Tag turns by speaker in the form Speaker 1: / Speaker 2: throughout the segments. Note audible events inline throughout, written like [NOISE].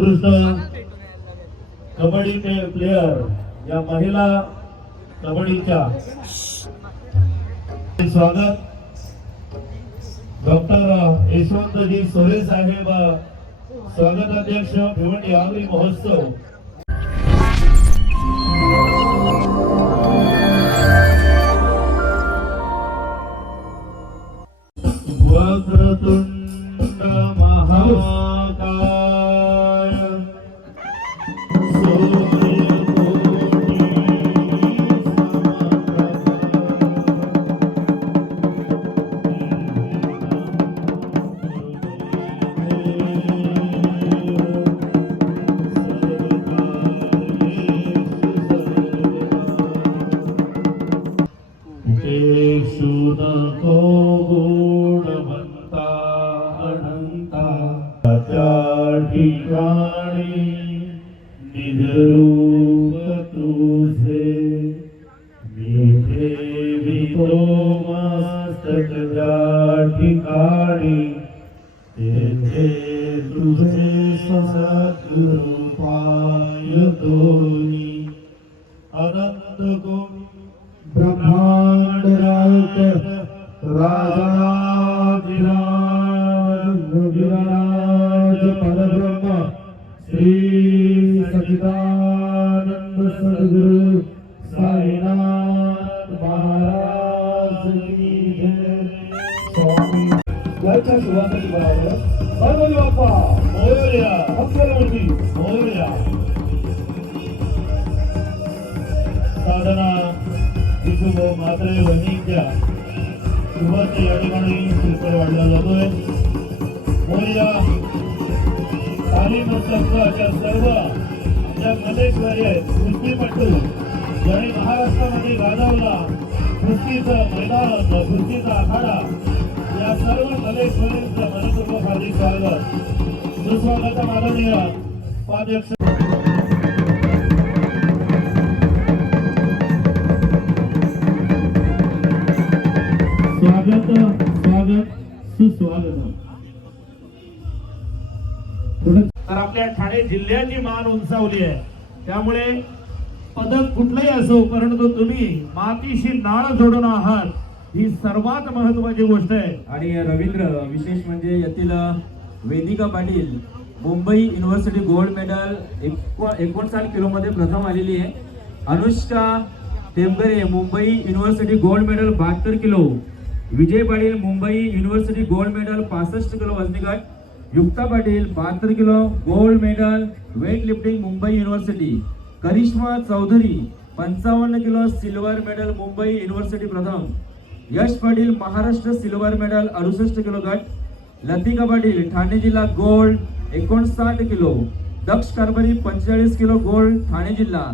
Speaker 1: उत्कृष्ट कबड्डी प्लेयर या महिला कबड्डीच्या. स्वागत. डॉक्टर यशवंतजी सोरे साहेब स्वागताध्यक्ष भिवंडी आवरी महोत्सव. नको गुणवंता विठुभो मात्रे बहिणींच्या शुभाच्या या ठिकाणी शिल्पर वाढला जातोय. मोरया तालीम संघाच्या सर्व ज्या कलेश्वरी आहेत कुस्तीपट्टू ज्यांनी महाराष्ट्रामध्ये गाजवला कुस्तीचं मैदान कुस्तीचा आखाडा या सर्व कलेश्वरींचं मनपूर्वक हार्दिक स्वागत. सुस्वागत माननीय उपाध्यक्ष जिल्ह्याची मान उंचावली आहे. त्यामुळे पदक कुठलंही असो परंतु तुम्ही मातीशी नाळ जोडून आहात ही सर्वात महत्वाची गोष्ट आहे.
Speaker 2: आणि रवींद्र विशेष म्हणजे यातील Vedika Patil Mumbai university gold medal एको एकोणसाठ किलोमध्ये प्रथम आलेली आहे. Anushka Tembre Mumbai university gold medal बहात्तर kilo. Vijay Patil Mumbai university gold medal पासष्ट किलो वजनी गट युक्ता पाटील बहात्तर kilo gold medal weightlifting Mumbai university Karishma Chaudhari पंचावन्न kilo silver medal Mumbai university प्रथम. यश पाटील महाराष्ट्र सिल्वर मेडल अडुसष्ट किलो गट. लतिका पाटील ठाणे जिल्हा गोल्ड एकोणसाठ किलो. दक्ष कारभारी पंचेचाळीस किलो गोल्ड ठाणे जिल्हा.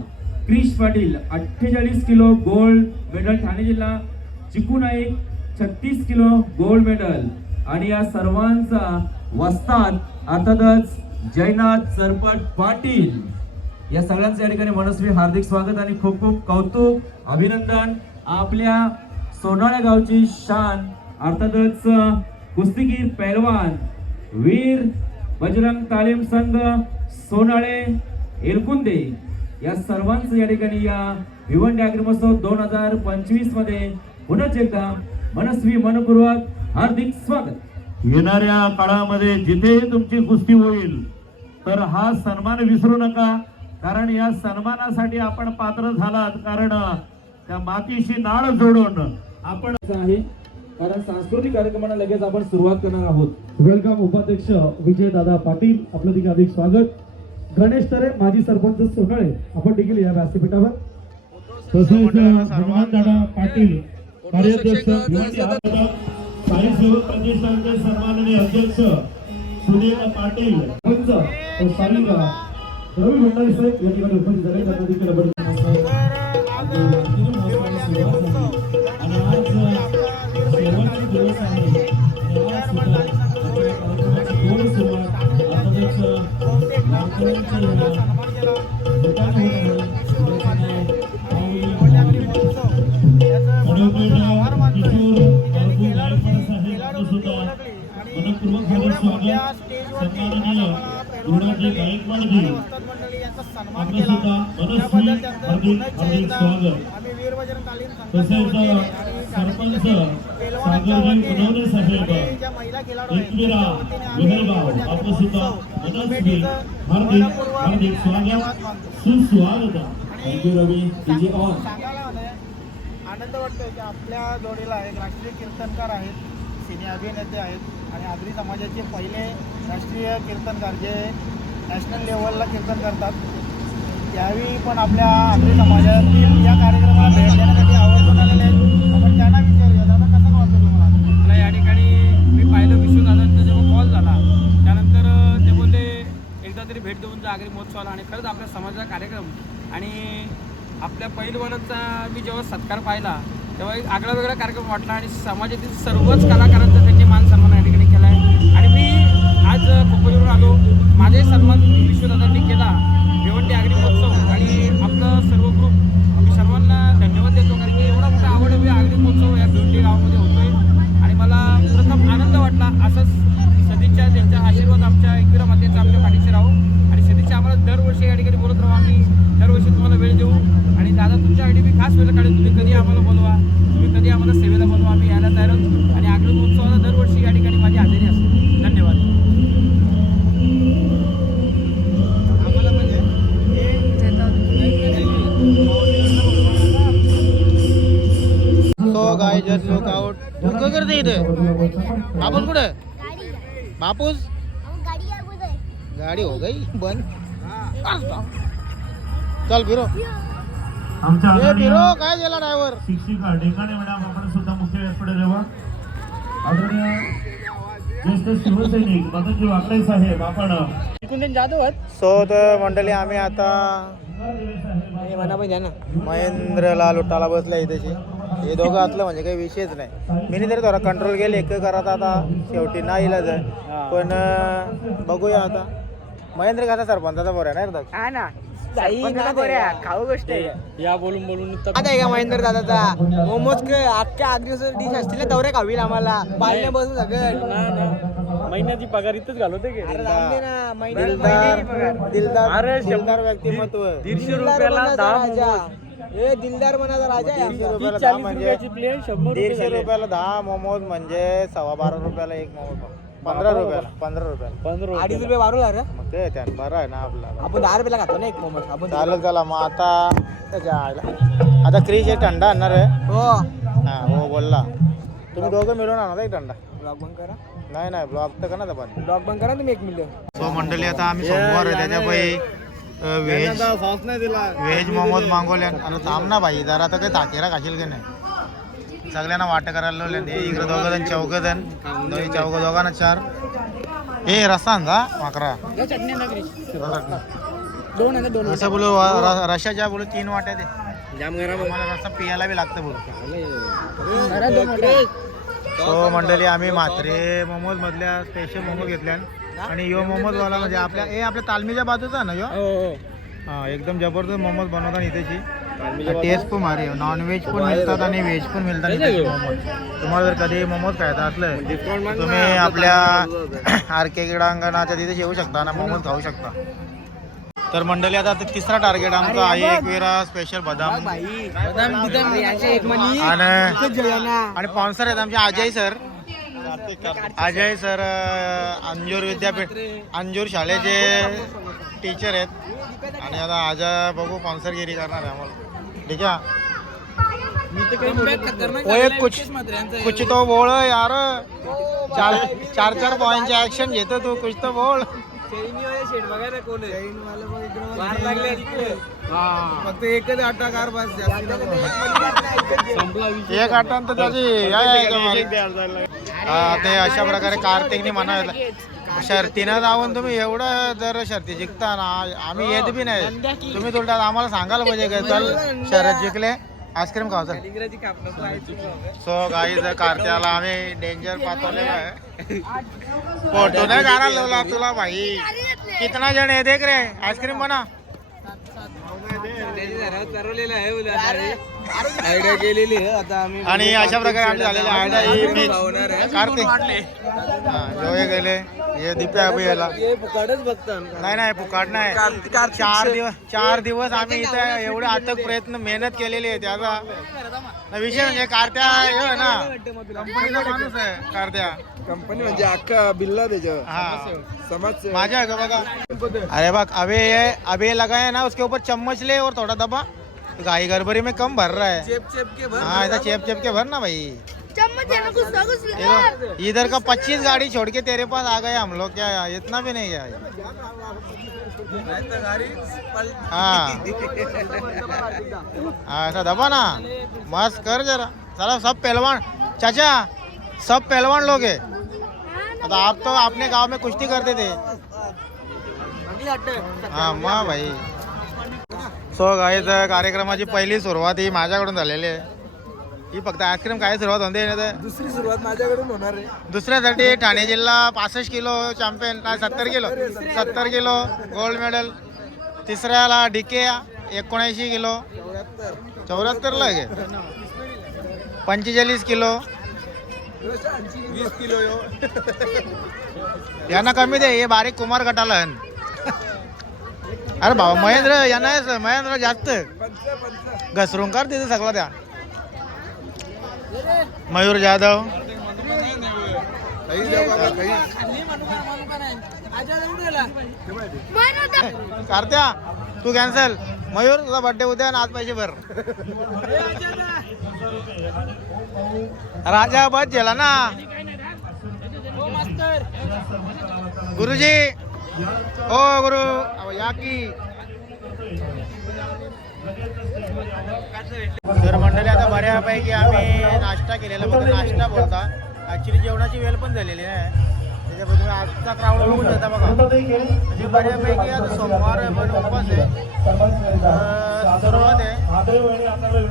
Speaker 2: क्रिश पाटील अठ्ठेचाळीस किलो गोल्ड मेडल ठाणे जिल्हा. चिकू नाईक छत्तीस किलो गोल्ड मेडल आणि या सर्वांचा वस्ताद अर्थातच जयनाथ सरपट पाटील. या सगळ्यांचं या ठिकाणी मनस्वी हार्दिक स्वागत आणि खूप खूप कौतुक अभिनंदन. आपल्या सोनाळ्या गावची शान अर्थातच कुस्तीगीर पैलवान वीर बजरंग तालीम संघ सोनाळे एलकुंदे. या सर्वांचं या ठिकाणी या भिवंडी अग्रिमोत्सव दोन हजार पंचवीसमध्ये पुनच एकदा मनस्वी मनपूर्वक हार्दिक स्वागत.
Speaker 1: येणाऱ्या काळामध्ये जिथे तुमची कुस्ती होईल तर हा सन्मान विसरू नका. कारण या सन्मानासाठी आपण पात्र झालात. कारण त्या मातीशी नाळ जोडून आपण
Speaker 2: आहे. कारण सांस्कृतिक कार्यक्रमांना लगेच आपण सुरुवात करणार आहोत.
Speaker 3: वेलकम उपाध्यक्ष विजय दादा पाटील. आपलं देखील अधिक स्वागत. गणेश तरे माजी सरपंच सोनाळे आपण देखील या व्यासपीठावर.
Speaker 1: तसेच हनुमान दादा पाटील कार्याध्यक्ष भिवंडी आयोजक साई सेवक प्रतिष्ठानचे सन्माननीय अध्यक्ष सुनील पाटील.
Speaker 3: पंच रवी. भंडारी साहेब या ठिकाणी उपस्थित झाले. त्यांना देखील
Speaker 1: आणि आज शेवटचा दिवस आहे तेव्हा सुद्धा आपल्या कार्यक्रमाची गोड सुरुवात अर्थातच गायकवाडजी
Speaker 4: वस्ताद मंडळी यांचा सन्मान केला. त्याबद्दल त्यांचं पुन्हा एकदा आम्ही संघाच्या आणि
Speaker 1: सरपंच
Speaker 4: ज्या महिला खेळाडू आनंद वाटतोय की आपल्या जोडीला एक राष्ट्रीय कीर्तनकार आहेत सिने अभिनेते आहेत. आणि आगरी समाजाचे पहिले राष्ट्रीय कीर्तनकार जे नॅशनल लेवलला कीर्तन करतात त्यावेळी पण आपल्या आगरी समाजातील या कार्यक्रमाला भेट देण्यासाठी आवर्जून आलेले आहेत. आपण त्यांना विचारूया दादा कसं वाटतं तुम्हाला?
Speaker 5: मला या ठिकाणी मी पाहिलं विश्वनाथांचा जेव्हा कॉल झाला त्यानंतर ते बोलले एकदा तरी भेट देऊन जा आगरी महोत्सवाला. आणि खरंच आपल्या समाजाचा कार्यक्रम आणि आपल्या पहिलवानांचा मी जेव्हा सत्कार पाहिला तेव्हा एक आगळा वेगळा कार्यक्रम वाटला आणि समाजातील सर्वच कलाकारांचा त्यांनी मान सन्मान आणि मी आज खोपोलीवरून आलो. माझे सन्मान विश्वदादांनी केला. भिवंडी आगरी महोत्सव आणि आपलं सर्व ग्रुप मी सर्वांना धन्यवाद देतो कारण की एवढा मोठा आवड आगरी महोत्सव या भिवंडी गावामध्ये होतोय. आणि मला प्रथम आनंद वाटला असंच सदिच्छा त्यांचा आशीर्वाद आमच्या एकविरा मातेचा आमच्या पाठीशी राहू. आणि सदिच्छा आम्हाला दरवर्षी या ठिकाणी बोलत राहू. आम्ही दरवर्षी तुम्हाला वेळ देऊ. आणि दादा तुमच्यासाठी मी खास वेळ काढेल तुम्ही कधी आम्हाला बोलवा? तुम्ही कधी आम्हाला
Speaker 4: सेवा करते इथे. बापूस कुठे बापूस? गाडी हो गई बंद. चल फिरो. फिरो काय गेला ड्रायव्हर
Speaker 1: शिक्षिका डेकाने मॅडम आपण सुद्धा मुख्य व्यासपीठ रेवा आदरणीय ज्येष्ठ शिवसैनिक मदनजी वाकडे साहेब आपण
Speaker 4: सो तर मंडळी आम्ही आता महेंद्रला लुटाला बसला इथेची हे दोघं असलं म्हणजे काही विषयच नाही. मी तरी थोडा कंट्रोल केले एक करत आता शेवटी नाही इलाज आहे. पण बघूया आता. महेंद्र कसा सरपंचाचा बरं आहे ना खाऊ गोष्ट
Speaker 5: या बोलून बोलून
Speaker 4: आता आहे का महेंद्र दादाचा? मोमोज अख्ख्या आठ दिवस डिश असतील ना दौऱ्या खावील आम्हाला. पाहिल्या बसून सगळं.
Speaker 5: महिन्याची पगार इथंच घालवते की?
Speaker 4: दिलदार दिलदार दिलदार व्यक्तिमत्व.
Speaker 5: दीडशे रुपयाला दहा
Speaker 4: राजा ए दिलदार मनाचा राजा आहे. रुपयाला दहा म्हणजे
Speaker 5: शंभर
Speaker 4: दीडशे रुपयाला दहा मोमोज म्हणजे सव्वा बारा रुपयाला एक मोमोज पंधरा रुपयाला पंधरा रुपयाला.
Speaker 5: पंधरा
Speaker 4: अडीच रुपये वाढू रे मग ते त्या बरं आहे ना आपल्याला आपण दहा रुपयाला खातो ना एक मोमोज आपण चालेल चला मग आता त्याच्या आईला. आता क्रीज एक थंडा आणणार आहे. हो. हा हो बोलला. तुम्ही दोघं मिळून आणा एक थंडा ब्लॉग बंद करा. नाही नाही ब्लॉग तर करा पण ब्लॉग बंद करा तुम्ही एक मिनिट सो मंडळी आता आम्ही सोमवार आहे त्याच्या व्हेज व्हेज मोमोज मागवले अरे थांब ना भाई जरा आता काही ताकेरा खाशील की नाही? सगळ्यांना वाट करायला लावले हे इकडे दोघं जण चौघ जण दोन्ही चौघ दोघांना चार ए रस्ता आणजा माकरा असं बोलू र- रशाच्या बोलू तीन वाट्या दे. मला रस्ता पियाला बी लागतं बोलू. सो मंडळी आम्ही म्हात्रे मोमोज मधल्या स्पेशल मोमोज घेतल्या आणि यो मोमोज वाला म्हणजे आपल्या हे आपल्या तालमीच्या बाजूचा ना यो? हा एकदम जबरदस्त मोमोज बनवतात इथेची टेस्ट पण भारी नॉनव्हेज पण मिळतात आणि व्हेज पण मिळतात इथे मोमोज. तुम्हाला जर कधी मोमोज खायचं असलं तुम्ही आपल्या [CLEARS THROAT] आर के क्रीडांगणाच्या तिथे येऊ शकता ना मोमोज खाऊ शकता. तर मंडळी आता तिसरा टार्गेट आमचा आहे. एक वेळा स्पेशल बदाम. आणि आणि स्पॉन्सर आहेत आमचे अजय सर. अजय सर अंजूर विद्यापीठ अंजूर शाळेचे टीचर आहेत. आणि आता अजय बघू स्पॉन्सरगिरी करणार आहे आम्हाला. ठीक आहे? ओए कुछ कुछ तो बोल यार. चार चार चार पॉईंटचे ऍक्शन घेतो तू कुछ तो बोल.
Speaker 5: फक्त एकच आटा कार बस
Speaker 4: एक आठवण तर काय? हा, ते अशा प्रकारे कार्तिकने म्हणायला शर्तीनं जाऊन तुम्ही एवढं जर शर्ती जिंकता ना आम्ही येत बी नाही. तुम्ही थोडं आम्हाला सांगायला पाहिजे का चल शर्यत जिंकले. आईस्क्रीम खावचं सो काही जर कार्त्याला आम्ही डेंजर पाठवलेला आहे. फोटो नाही काढायला लावला तुला भाई. कितना जण आहे देख रे. आईस्क्रीम बना.
Speaker 5: आहे आयडिया केलेली आहे आता आम्ही
Speaker 4: आणि अशा प्रकारे आमची झालेली आयडिया ही मी
Speaker 5: होणार आहे
Speaker 4: कार्तिक. हा जो गेले. हे दिप्या अभि याला.
Speaker 5: हे फुकाटच बघता
Speaker 4: नाही नाही फुकाट नाही. चार दिवस चार दिवस आम्ही इथे एवढे अथक प्रयत्न मेहनत केलेली आहे त्याचा. ना. विषय म्हणजे कार्त्या हे आहे ना. कंपनीचा माणूस आहे कार्त्या.
Speaker 5: कंपनी म्हणजे अख्खा बिल्ला त्याच्यावर
Speaker 4: हाँ.
Speaker 5: समज
Speaker 4: माझ्या आहे का बघा? अरे बघ अभी ये अभी ये लगा है ना उसके ऊपर चम्मच ले और थोड़ा दबा. गाई गड़बड़ी में कम भर रहा है।
Speaker 5: चेप चेप के भर
Speaker 4: हाँ ऐसा चेप चेप के भर ना भाई।
Speaker 6: चम्मच है ना
Speaker 4: लो, इधर का पच्चीस गाड़ी छोड़ के तेरे पास आ गए हम लोग क्या इतना भी नहीं गया हाँ हाँ, [LAUGHS] ऐसा दबा ना मस्त कर जरा। साला सब पहलवान चाचा सब पहलवान लोग है। तो आप तो अपने गाँव में कुश्ती करते थे। हाँ माँ भाई। सो गाईच कार्यक्रमाची पहिली सुरुवात ही माझ्याकडून झालेली आहे. ही फक्त आईस्क्रीम काय सुरुवात होते ना तर
Speaker 5: दुसरी सुरुवात माझ्याकडून होणार आहे.
Speaker 4: दुसऱ्यासाठी ठाणे जिल्हा पासष्ट किलो चॅम्पियन नाही सत्तर किलो. सत्तर किलो गोल्ड मेडल तिसऱ्याला डीके एकोणऐंशी किलो. चौऱ्याहत्तरला गे पंचेचाळीस किलो.
Speaker 5: वीस किलो
Speaker 4: यांना कमी दे हे बारीक कुमार गटाला आहे. अरे बाबा महेंद्र यांना महेंद्र जास्त. घसरून कर तिथे सगळं त्या. मयूर जाधव. कार्त्या. तू कॅन्सल मयूर तुझा बर्थडे उद्या आणि आज पैसे भर. राजा बस गेला ना. गुरुजी. ओ गुरु। या की। तर मंडळी आता बऱ्यापैकी आम्ही नाश्ता केलेला फक्त नाश्ता बोलता. ऍक्च्युली जेवणाची वेळ पण झालेली आहे त्याच्याबद्दल तुम्ही आजचा क्राऊड बघून जाता बघा. म्हणजे बऱ्यापैकी आज सोमवार आहे पण उपवास आहे. सुरुवात आहे.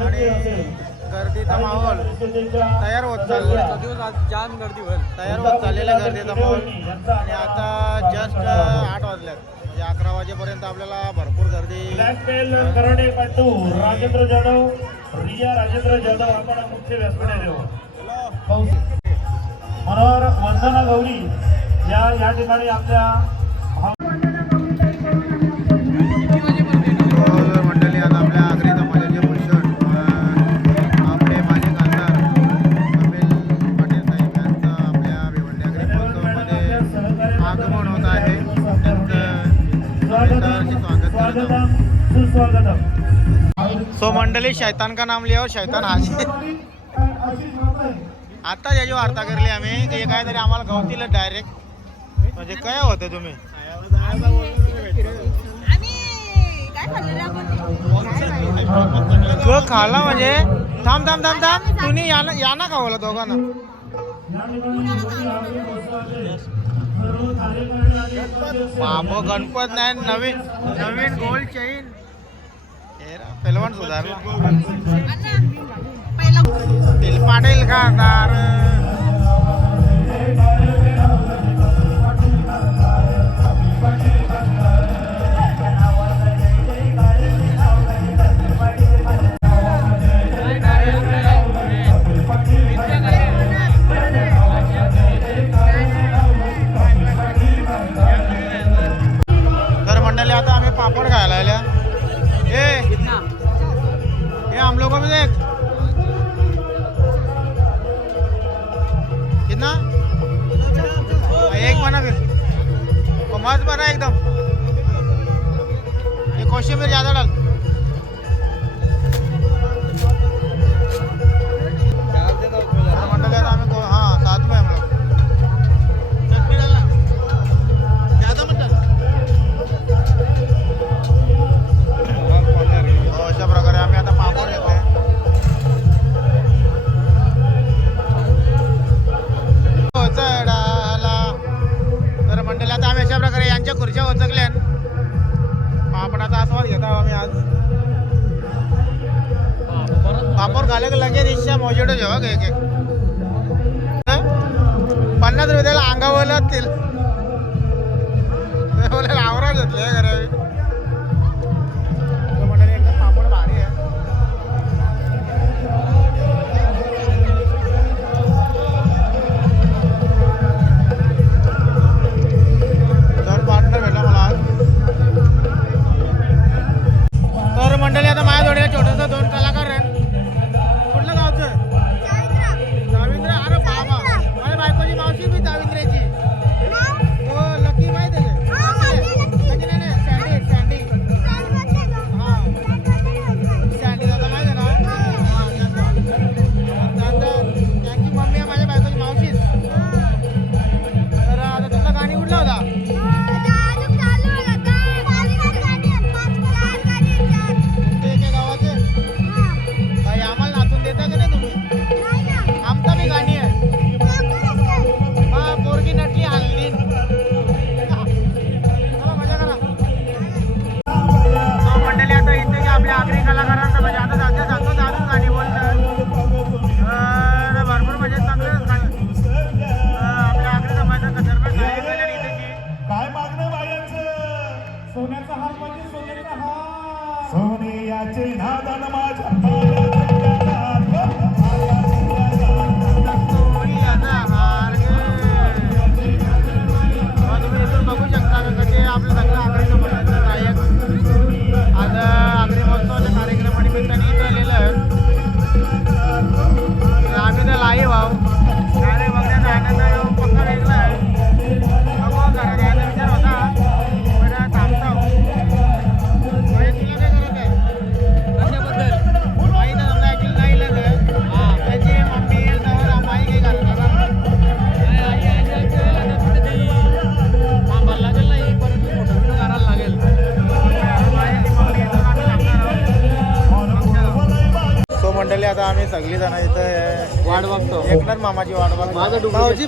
Speaker 4: आणि गर्दीचा माहोल तयार होत चालला.
Speaker 5: दिवस आज जाम गर्दी होईल.
Speaker 4: तयार होत चाललेला गर्दीचा माहोल. आणि आता जस्ट आठ वाजल्यात. म्हणजे अकरा वाजेपर्यंत आपल्याला भरपूर गर्दी
Speaker 3: राजेंद्र जाधव रिया राजेंद्र जाधव आपण मुख्य व्यासपीठ देऊ मनोहर वंदना गौरी या या ठिकाणी आपल्या सुस्वागतम
Speaker 4: सो मंडळी शैतान का नाम लिहावर शैतान आज. आता याची वार्ता करली आम्ही की काहीतरी आम्हाला गवतील डायरेक्ट म्हणजे काय होतं तुम्ही? तो खाला म्हणजे? थांब थांब थांब थांब. तुम्ही या ना या ना दोघांना. बाबो गणपत नाही नवीन नवीन गोल्ड चेन पेलवान सुधारला. तिल पाटील खासदार अलग लगेच इच्छा मोजेडो जेव्हा एक एक पन्नास रुपये त्याला अंगावरला तेल बोले आवरा घेतले घरा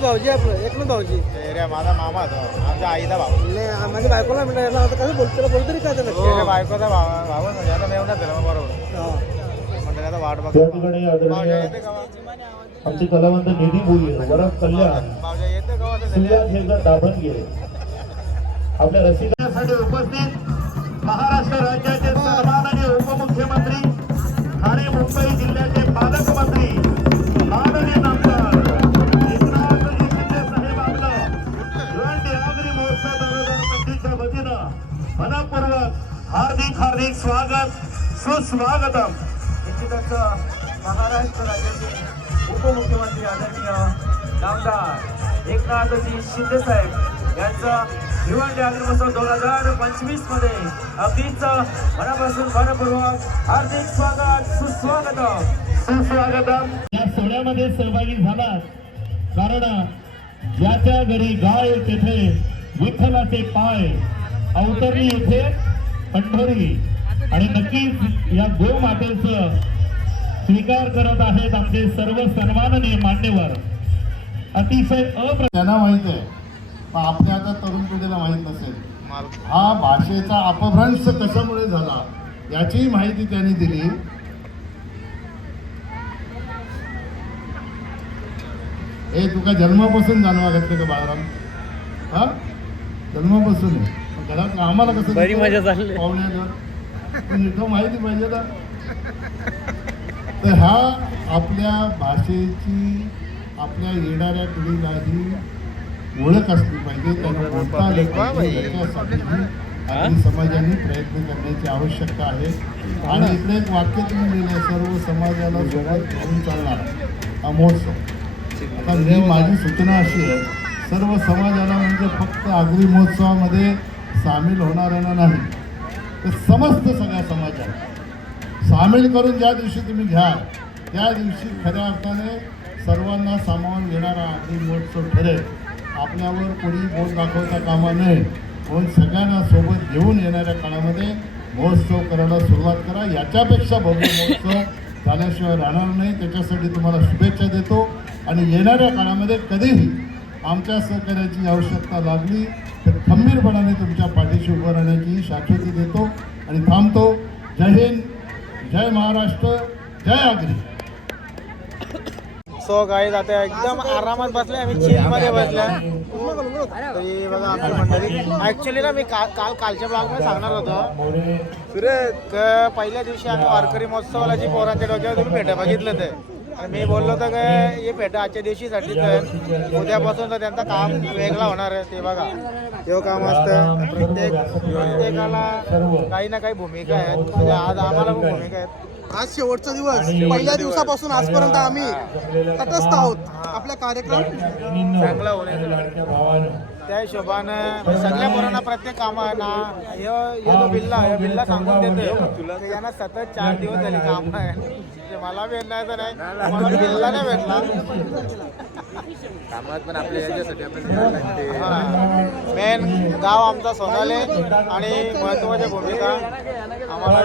Speaker 7: भाऊजी भाऊजी आपलं एक ना भाऊजी.
Speaker 4: एरिया माझा मामा होता. आमच्या आईचा भाऊ.
Speaker 7: नाही माझ्या बायकोला म्हटलं आता कसं बोलतो बोलतो तरी काय त्याला?
Speaker 4: त्याच्या बायकोचा भाव भाऊ म्हणजे आता मेवण्यात झाला मग बरोबर. मंडळी आता वाट
Speaker 2: आदरणीय
Speaker 4: भाऊजा येते का
Speaker 2: आमचे कलावंत निधी भोईर वरद कल्याण.
Speaker 4: भाऊजा येते का
Speaker 2: दाभण गेले. आपल्या रसिकांसाठी उपस्थित महाराष्ट्र राज्याचे सन्माननीय उपमुख्यमंत्री ठाणे मुंबई जिल्ह्याचे हार्दिक स्वागत सुस्वागतम. निश्चितच महाराष्ट्र राज्याचे उपमुख्यमंत्री आदरणीय नामदार एकनाथजी शिंदेसाहेब यांचा भिवंडी अग्निमहोत्सव दोन हजार पंचवीसमध्ये अगदीच मनापासून मनपूर्वक हार्दिक स्वागत सुस्वागतम. सुस्वागतम. या सोहळ्यामध्ये सहभागी झाला कारण ज्याच्या घरी गाय तेथे विठ्ठलाचे पाय अवतरणी येथे पंढरी आणि नक्कीच या गोमातेचं स्वीकार करत आहेत आमचे सर्व सन्माननीय मान्यवर. अतिशय अप्र
Speaker 8: त्यांना माहीत आहे. पण आपल्या आता तरुण पिढीला माहीत नसेल. हा भाषेचा अपभ्रंश कशामुळे झाला याचीही माहिती त्यांनी दिली. हे तुका जन्मापासून जाणवा घातले का बाळाराम? हा? जन्मापासून? आहे. घरात आम्हाला कसं बरी मजा चालली. इथं माहिती पाहिजे ना. तर हा आपल्या भाषेची आपल्या येणाऱ्या पिढीलाही ओळख असली पाहिजे. त्यांना बोलता आलं पाहिजे. याच्यासाठीही आपली समाजाने प्रयत्न करण्याची आवश्यकता आहे. आणि इकडे एक वाक्य तुम्ही लिहिलं सर्व समाजाला सोबत घेऊन चालणार हा महोत्सव. आता मी माझी सूचना अशी आहे सर्व समाजाला म्हणजे फक्त आगरी महोत्सवामध्ये सामील होणाऱ्यांना नाही तर समस्त सगळ्या समाजात सामील करून ज्या दिवशी तुम्ही घ्या त्या दिवशी खऱ्या अर्थाने सर्वांना सामावून घेणारा आपली महोत्सव ठरेल. आपल्यावर कोणी बोट दाखवता कामा नये. म्हणून सगळ्यांना सोबत घेऊन येणाऱ्या काळामध्ये महोत्सव करायला सुरुवात करा. याच्यापेक्षा भव्य महोत्सव झाल्याशिवाय राहणार नाही. त्याच्यासाठी तुम्हाला शुभेच्छा देतो. आणि येणाऱ्या काळामध्ये कधीही आमच्या सहकार्याची आवश्यकता लागली तर खंबीरपणाने तुमच्या पाठीशी उभं राहण्याची शाश्वती देतो आणि थांबतो. जय हिंद जय महाराष्ट्र जय आगरी.
Speaker 4: सो गाईज आता एकदम आरामात बसले आम्ही चिलमध्ये बसल्या. तरी बघा आपली मंडळी. ऍक्च्युली ना मी काल काल कालच्या ब्लॉगमध्ये सांगणार होतो. क- पहिल्या दिवशी आम्ही वारकरी महोत्सवाला जी पोरांच्या डोक्यावर तुम्ही फेटा बघितलं ते. मी बोललो होतो का हे फेटा आजच्या दिवशीसाठीच आहे उद्यापासून तर त्यांचं काम वेगळा होणार आहे ते बघा. तेव्हा काम असतं प्रत्येक प्रत्येकाला काही ना काही भूमिका आहेत. म्हणजे आज आम्हाला पण भूमिका आहेत.
Speaker 7: आज शेवटचा दिवस. पहिल्या दिवसापासून आजपर्यंत आम्ही तटस्थ आहोत. आपला कार्यक्रम
Speaker 4: चांगला होईल त्या हिशोबानं सगळ्या पोरांना प्रत्येक कामाना ह्यो ह्यो जो बिल्ला ह्यो बिल्ला सांगून देतोय. की यांना सतत चार दिवस झाले काम आहे. मला भेटण्याचं नाही. मला बिल्ला नाही भेटला कामात पण आपल्या मेन गाव आमचा सोनाले आणि महत्त्वाच्या भूमिका आम्हाला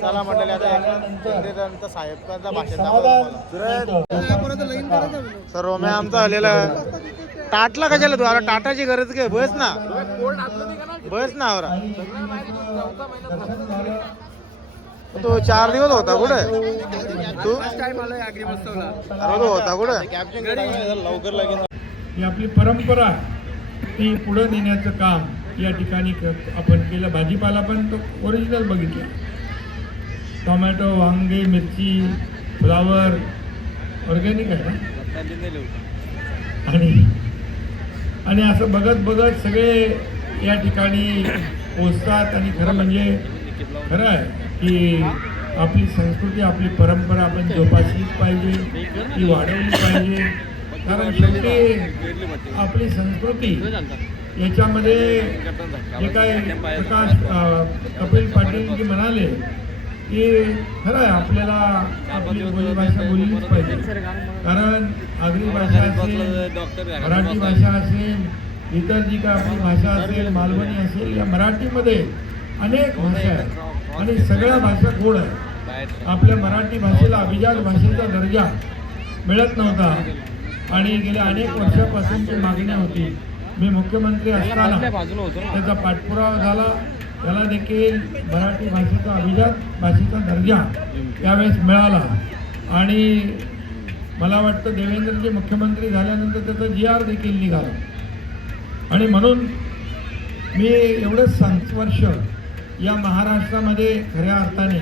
Speaker 4: चला मंडळी आता एकनाथ साहेबांचा भाषण दाखवतो. तुम्हाला. सर रोम्या आमचा आलेला टाटला कशाला तू? अरे टाटाची गरज काय? बस ना. बस ना आवरा. तो चार दिवस होता कुठे? तू? अरे होता कुठे? लवकर लागेल
Speaker 9: ही आपली परंपरा ती पुढे नेण्याचं काम या ठिकाणी आपण केलं. भाजीपाला पण तो ओरिजिनल बघितला. टोमॅटो वांगे मिरची फ्लावर ऑर्गॅनिक आहे ना? आणि आणि असं बघत बघत सगळे या ठिकाणी पोचतात आणि खरं म्हणजे खरं आहे की आपली संस्कृती आपली परंपरा आपण जोपासलीच पाहिजे ती वाढवली पाहिजे. कारण शेवटी आपली संस्कृती याच्यामध्ये जे काय प्रकाश कपिल पाटील जी म्हणाले की खरं आहे आपल्याला आपली बोलीभाषा बोललीच पाहिजे. कारण आगरी भाषा असेल मराठी भाषा असेल इतर जी काय आपली भाषा असेल मालवणी असेल या मराठीमध्ये अनेक भाषा आहेत. आणि सगळ्या भाषा गोड आहेत. आपल्या मराठी भाषेला अभिजात भाषेचा दर्जा मिळत नव्हता. आणि गेल्या अनेक वर्षापासूनची मागणी होती. मी मुख्यमंत्री असताना त्याचा पाठपुरावा झाला. त्याला देखील मराठी भाषेचा अभिजात भाषेचा दर्जा त्यावेळेस मिळाला. आणि मला वाटतं देवेंद्रजी मुख्यमंत्री झाल्यानंतर त्याचा जी आर देखील निघाला. आणि म्हणून मी एवढंच सांग वर्ष या महाराष्ट्रामध्ये खऱ्या अर्थाने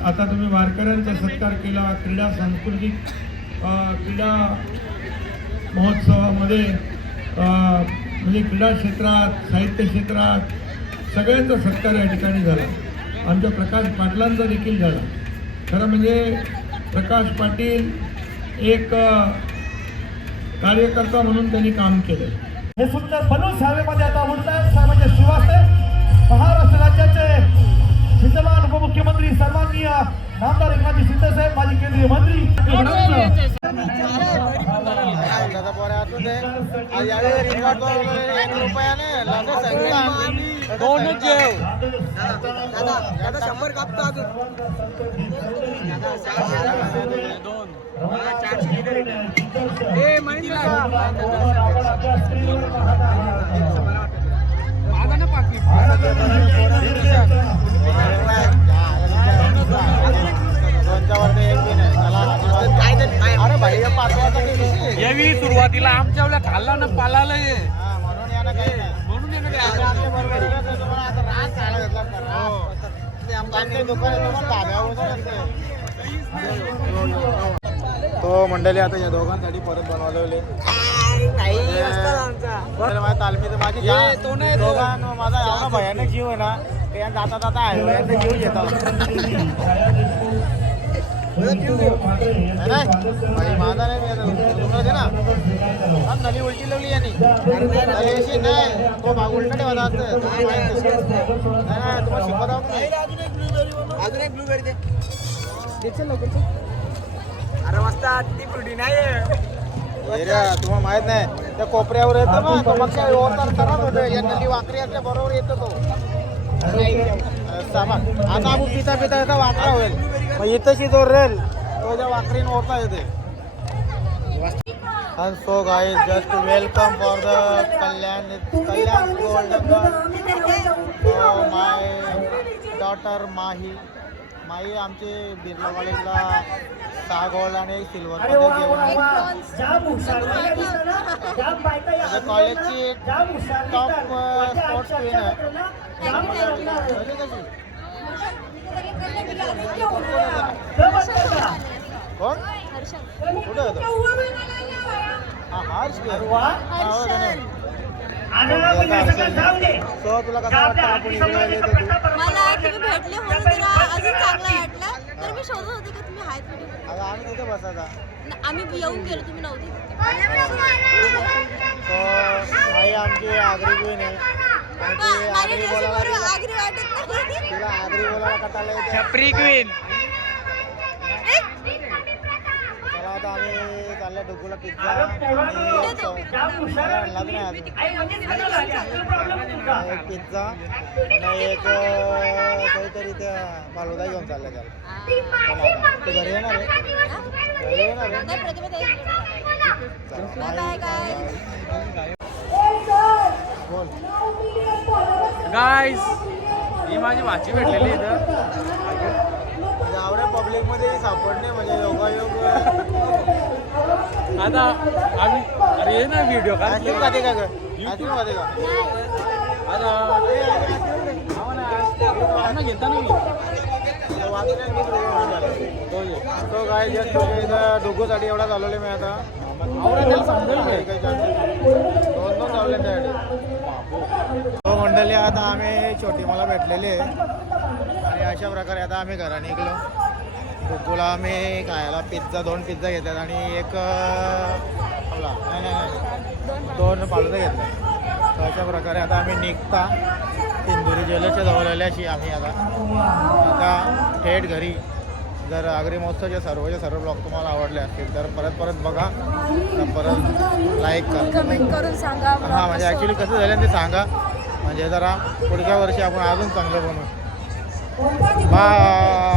Speaker 9: आता तुम्ही वारकऱ्यांचा सत्कार केला क्रीडा सांस्कृतिक क्रीडा महोत्सवामध्ये म्हणजे क्रीडा क्षेत्रात साहित्य क्षेत्रात सगळ्यांचा सत्कार या ठिकाणी झाला. आमच्या प्रकाश पाटलांचा देखील झाला. खरं म्हणजे प्रकाश पाटील एक कार्यकर्ता म्हणून त्यांनी काम केलं.
Speaker 3: हे सुंदर बनून साहेबांमध्ये आता उडतात साहेबांचे श्रीवास्तव महाराष्ट्र राज्याचे विद्यमान उपमुख्यमंत्री सन्माननीय नामदार एकनाथजी शिंदे साहेब माजी केंद्रीय मंत्री.
Speaker 4: रुपयाने दोनच जेव. दादा दादा शंभर कापतो अजून. ए अरे भाई हे पाचवाचा किती?
Speaker 5: सुरुवातीला आमच्या वेळेला खाल्ला ना पालाला
Speaker 4: हा, म्हणून यानं काही नाही.
Speaker 5: म्हणून
Speaker 4: ते आहे, ना ते. मंडळी आता या दोघांसाठी परत बनवलेले तालमीत माझी दोघां माझा एवढा भयानक जीव आहे ना ते जाता जाता हायवेचा जीव घेतात. माझा नाही नली उलटी लावली यांनी नाही तो भाग उलटा ठेवायचा असतं तुम्हाला शिकवत अजून एक ब्लूबेरी दे अरे मस्त ती फ्रुटी नाही तुम्हाला माहीत नाही त्या कोपऱ्यावर येतो ना तो मग काय ओरतात तरच होतं या नदी वाकरी असल्या बरोबर येतो तो सामान आता आपण पिता पिता वाकरा होईल. मग इथंशी जो रेल तो त्या वाकरीन ओरता येते. Just to welcome for the Kalyan, Kalyan Gold So my daughter Mahi, माही आमची बिर्ला कॉलेजला सहा गोल्ड आणि एक सिल्वर पदक घेऊन कॉलेजची टॉप स्पोर्ट्स क्वीन आहे? कोण? कुठं तुला कसं वाटतं? आपण?
Speaker 6: मला तुम्ही भेटले म्हणून जरा अजून चांगलं वाटलं. तर मी शोधत होते की तुम्ही आहेत कुठे?
Speaker 4: आता आम्ही तिथे बसायचा.
Speaker 6: न- आम्ही येऊन गेलो तुम्ही नव्हते
Speaker 4: सो आई आमची आगरी आहे.
Speaker 6: छपरी
Speaker 4: आगरी
Speaker 6: आगरी
Speaker 5: क्वीन
Speaker 4: चला आता आम्ही चालल्या डुगूला पिझ्झा आणि नाही एक पिझ्झा आणि एक काहीतरी त्या फालुदा घेऊन चालल्या त्याला तू घरी येणार आहे घरी येणार आहे
Speaker 5: गाईस ही माझी भाची भेटलेली इथं.
Speaker 4: म्हणजे आवड्या पब्लिकमध्ये सापडणे म्हणजे योगायोग
Speaker 5: आता आम्ही अरे ये ना व्हिडिओ का
Speaker 4: आईस्क्रीम खाते का ग? आईस्क्रीम खाते का? तो काय जस्ट इथं डोकोसाठी एवढा चालवले मी आता. दोन दोन त्यासाठी. तो मंडळी आता आम्ही छोटी मला भेटलेली आहे. आणि अशा प्रकारे आता आम्ही घरा निघलो. डोकोला आम्ही खायला पिझ्झा दोन पिझ्झा घेतात आणि एक आपला नाही नाही दोन पालुदा घेतलं तर अशा प्रकारे आता आम्ही निघता. सिंदुरी ज्वेलर्सच्या जवळ आल्याशी आम्ही आता. आता थेट घरी. जर आगरी महोत्सवचे सर्वचे सर्व ब्लॉग तुम्हाला आवडले असतील तर परत परत बघा. तर परत लाईक करा.
Speaker 6: कमेंट करून सांगा.
Speaker 4: हां म्हणजे ॲक्च्युली कसं झालं ते सांगा. म्हणजे जरा पुढच्या वर्षी आपण अजून चांगलं बनवू. बाय.